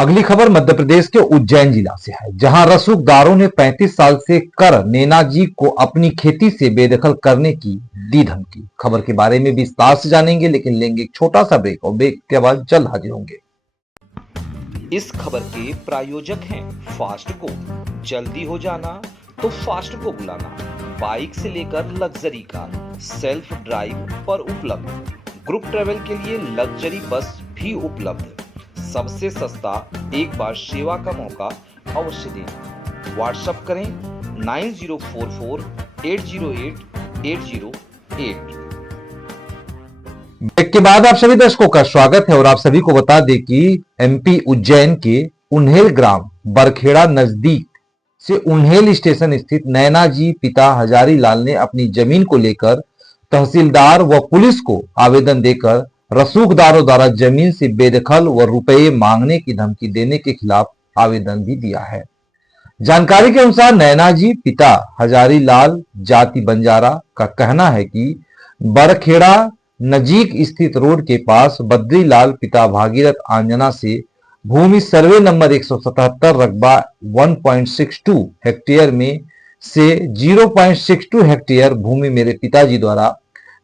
अगली खबर मध्य प्रदेश के उज्जैन जिला से है, जहां रसूखदारों ने 35 साल से कर नैनाजी को अपनी खेती से बेदखल करने की दी धमकी। खबर के बारे में विस्तार से जानेंगे, लेकिन लेंगे एक छोटा सा ब्रेक और ब्रेक के बाद जल्द हाजिर होंगे। इस खबर के प्रायोजक हैं फास्ट को। जल्दी हो जाना तो फास्ट को बुलाना। बाइक से लेकर लग्जरी कार सेल्फ ड्राइव पर उपलब्ध। ग्रुप ट्रेवल के लिए लग्जरी बस भी उपलब्ध। सबसे सस्ता एक बार सेवा का मौका अवश्य दें। व्हाट्सएप करें 9044808808। ब्रेक के बाद आप सभी दर्शकों का स्वागत है और आप सभी को बता दें कि एमपी उज्जैन के उन्हेल ग्राम बरखेड़ा नजदीक से उन्हेल स्टेशन स्थित नैनाजी पिता हजारी लाल ने अपनी जमीन को लेकर तहसीलदार व पुलिस को आवेदन देकर रसूखदारों द्वारा जमीन से बेदखल व रुपये मांगने की धमकी देने के खिलाफ आवेदन भी दिया है। जानकारी के अनुसार नैनाजी पिता हजारी लाल जाति बंजारा का कहना है कि बरखेड़ा नजीक स्थित रोड के पास बद्रीलाल पिता भागीरथ आंजना से भूमि सर्वे नंबर 177 रकबा 1.62 हेक्टेयर में से 0.62 हेक्टेयर भूमि मेरे पिताजी द्वारा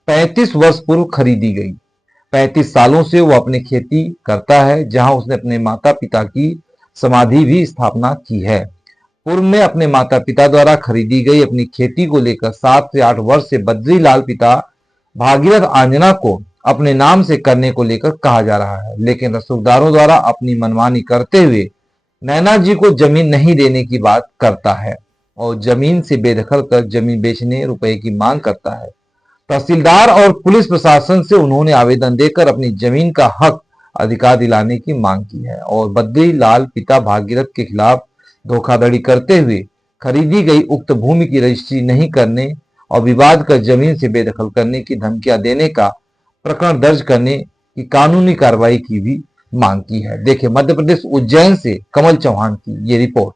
35 वर्ष पूर्व खरीदी गई। 35 सालों से वो अपनी खेती करता है, जहां उसने अपने माता पिता की समाधि भी स्थापना की है। पूर्व में अपने माता पिता द्वारा खरीदी गई अपनी खेती को लेकर 7 से 8 वर्ष से बद्रीलाल पिता भागीरथ आंजना को अपने नाम से करने को लेकर कहा जा रहा है, लेकिन रसूखदारों द्वारा अपनी मनमानी करते हुए नैना जी को जमीन नहीं देने की बात करता है और जमीन से बेदखल कर जमीन बेचने रुपए की मांग करता है। तहसीलदार और पुलिस प्रशासन से उन्होंने आवेदन देकर अपनी जमीन का हक अधिकार दिलाने की मांग की है और बद्रीलाल पिता भागीरथ के खिलाफ धोखाधड़ी करते हुए खरीदी गई उक्त भूमि की रजिस्ट्री नहीं करने और विवाद कर जमीन से बेदखल करने की धमकियां देने का प्रकरण दर्ज करने की कानूनी कार्रवाई की भी मांग की है। देखिए मध्य प्रदेश उज्जैन से कमल चौहान की ये रिपोर्ट।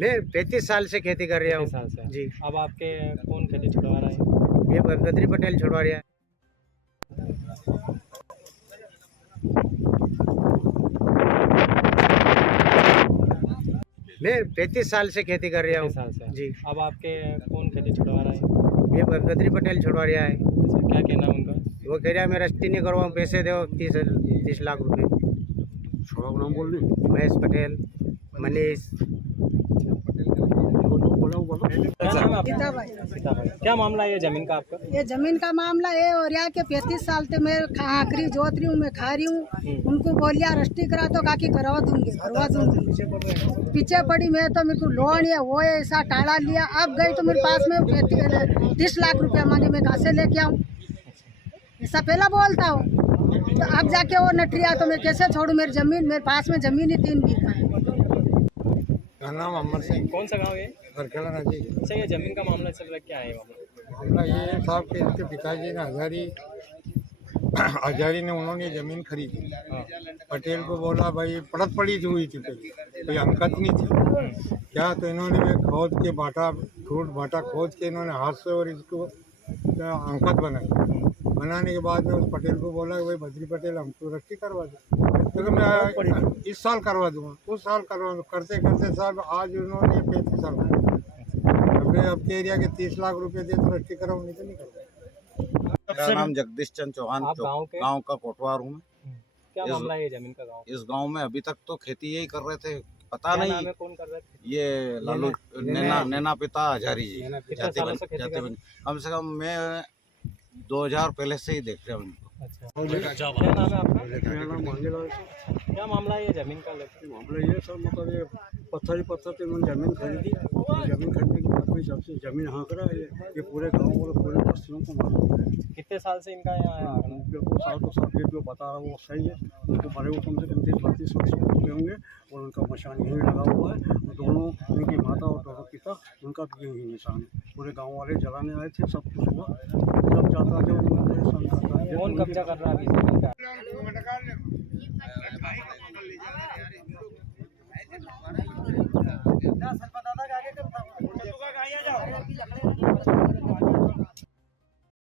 मैं 35 साल से खेती कर रहा हूँ। साल से जी। अब आपके कौन खेती छुड़वा रहा है? ये बद्री पटेल छुड़वा रहा है। मैं 35 साल से खेती कर रहा हूँ। साल से जी। अब आपके कौन खेती छुड़वा रहा है? ये बद्री पटेल छुड़वा रहा है। अच्छा, क्या कहना है उनका? वो कह रहा है मैं रजिस्ट्री नहीं करवाऊँ, पैसे दो 30 लाख रुपए। छोड़ा नाम बोल रही महेश पटेल, मनीष। क्या नाम है आपका? सीताबाई। क्या मामला है ये जमीन का आपका? ये जमीन का मामला है और यहाँ के 35 साल से मैं आखिरी जोत रही हूँ, मैं खा रही हूँ। उनको बोलिया रजिस्ट्री करा तो काकी करवा दूंगी। पीछे पड़ी मैं तो मेरे को लोन या वो ऐसा टाला लिया। अब गई तो मेरे पास में 30 लाख रुपया मांगे, मैं कहाँ से लेके आऊँ? ऐसा पहला बोलता हूँ तो अब जाके वो नटरिया तो मैं कैसे छोड़ू? मेरी जमीन, मेरे पास में जमीन ही 3 बीघा है। नाम अमर सिंह। कौन सा गाँव है? बरखेड़ा नदी। अच्छा, ये जमीन का मामला चल रहा है, क्या है मामला ये है साहब कि इसके पिताजी ने हजारी ने उन्होंने ज़मीन खरीदी। पटेल को बोला भाई पड़त पड़ी हुई थी, कोई अंकत नहीं थी क्या, तो इन्होंने में खोद के बाटा फ्रूट बाटा खोद के इन्होंने हाथ से और इसको अंकत बनाने के बाद में उस पटेल को बोला कि भाई बद्री पटेल हमको रजिस्ट्री करवा दो, क्योंकि मैं इस साल करवा दूंगा, उस साल करवा दूँ। करते करते साहब आज उन्होंने 35 साल अब एरिया के 30 लाख रुपए दे तो रजिस्ट्री कराऊँ, नहीं तो नहीं करवा। मेरा नाम जगदीश चंद चौहान, गांव का कोटवार हूँ मैं। क्या मामला है ये जमीन का गाँव? इस गांव में अभी तक तो खेती यही कर रहे थे, पता नहीं है कौन कर रहे थे? ये लालू नैना पिता हजारी जी कम से कम मैं 2000 पहले से ही देख रहा हूँ। अच्छा, क्या नाम है आपका? मेरा नाम मांगेलाल। क्या मामला है ये जमीन का? मामला ये सब मतलब ये पत्थर से उन्होंने ज़मीन खरीदी। ज़मीन खरीदने के बाद में जब से ज़मीन हाँक रहा है, ये पूरे गांव और पूरे बस्तियों को मालूम है। कितने साल से इनका यहाँ? बिल्कुल साल तो साल जो बता रहा है वो सही है। उनको बड़े को कम से कम 30-32 वर्ष होते होंगे और उनका मशान यहीं लगा हुआ है। दोनों उनकी माता और दोनों पिता, उनका भी यही निशान है। पूरे गाँव वाले जलाने आए थे, सब कुछ हुआ, जब जाता जो कौन कब्जा कर रहा है अभी जमीन का? सर बता आगे